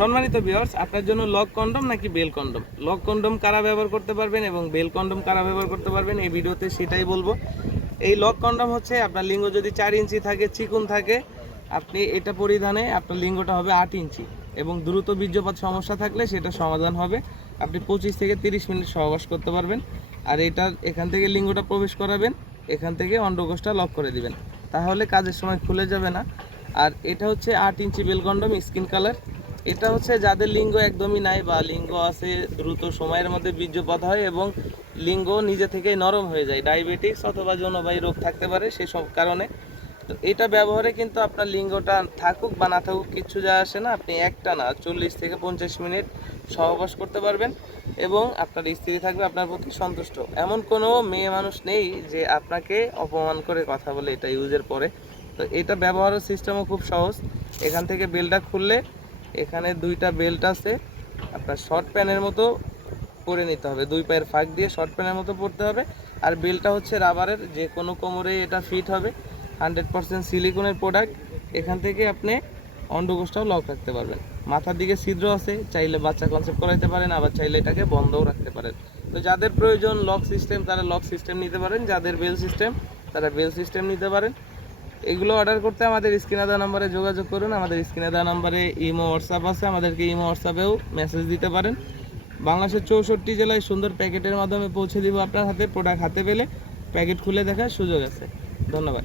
সম্মানিত ভিউয়ার্স আপনার জন্য লক কন্ডম নাকি বেল কন্ডম লক কন্ডম কারা ব্যবহার করতে পারবেন এবং বেল কন্ডম কারা ব্যবহার করতে পারবেন? এই ভিডিওতে সেটাই বলব। এই লক কন্ডম হচ্ছে আপনার লিঙ্গ যদি চার ইঞ্চি থাকে, চিকুন থাকে, আপনি এটা পরিধানে আপনার লিঙ্গটা হবে আট ইঞ্চি এবং দ্রুত বীর্যপাত সমস্যা থাকলে সেটা সমাধান হবে। আপনি পঁচিশ থেকে তিরিশ মিনিট সহবাস করতে পারবেন আর এটা এখান থেকে লিঙ্গটা প্রবেশ করাবেন, এখান থেকে অন্ডকোষটা লক করে দিবেন। তাহলে কাজের সময় খুলে যাবে না। আর এটা হচ্ছে আট ইঞ্চি বেল কন্ডম স্কিন কালার এটা হচ্ছে যাদের লিঙ্গ একদমই নাই বা লিঙ্গ আছে দ্রুত সময়ের মধ্যে বীর্যপাত হয় এবং লিঙ্গ নিজে থেকেই নরম হয়ে যায়। ডায়াবেটিস অথবা যৌনবাহী রোগ থাকতে পারে সেসব কারণে। তো এটা ব্যবহারে কিন্তু আপনার লিঙ্গটা থাকুক বা না থাকুক কিচ্ছু যায় আসে না, আপনি একটা না, চল্লিশ থেকে পঞ্চাশ মিনিট সহবাস করতে পারবেন এবং আপনার স্ত্রী থাকবে আপনার প্রতি সন্তুষ্ট। এমন কোনো মেয়ে মানুষ নেই যে আপনাকে অপমান করে কথা বলে এটা ইউজের পরে। তো এটা ব্যবহারের সিস্টেমও খুব সহজ। এখান থেকে বেলটা খুললে এখানে দুইটা বেল্ট আছে। আপনার শর্ট প্যানের মতো পরে নিতে হবে। দুই পায়ের ফাঁক দিয়ে শর্ট প্যানের মতো পরতে হবে। আর বেলটা হচ্ছে রাবারের যে কোনো কোমরে এটা ফিট হবে। হান্ড্রেড পার্সেন্ট সিলিকনের প্রোডাক্ট এখান থেকে আপনি অন্ডকোষটাও লক রাখতে পারবেন। মাথার দিকে ছিদ্র আছে, চাইলে বাচ্চা কনসেপ্ট করাইতে পারেন, আবার চাইলে এটাকে বন্ধও রাখতে পারেন। তো যাদের প্রয়োজন লক সিস্টেম তারা লক সিস্টেম নিতে পারেন। যাদের বেল সিস্টেম তারা বেল সিস্টেম নিতে পারেন। এগুলো অর্ডার করতে আমাদের স্ক্রিনে দেওয়া নাম্বারে যোগাযোগ করুন। আমাদের স্ক্রিনে দেওয়া নাম্বারে ইমো হোয়াটসঅ্যাপ আছে। আমাদেরকে ইমো হোয়াটসঅ্যাপেও মেসেজ দিতে পারেন। বাংলাদেশের চৌষট্টি জেলায় সুন্দর প্যাকেটের মাধ্যমে পৌঁছে দিব আপনার হাতে। প্রোডাক্ট হাতে পেলে প্যাকেট খুলে দেখার সুযোগ আছে। ধন্যবাদ।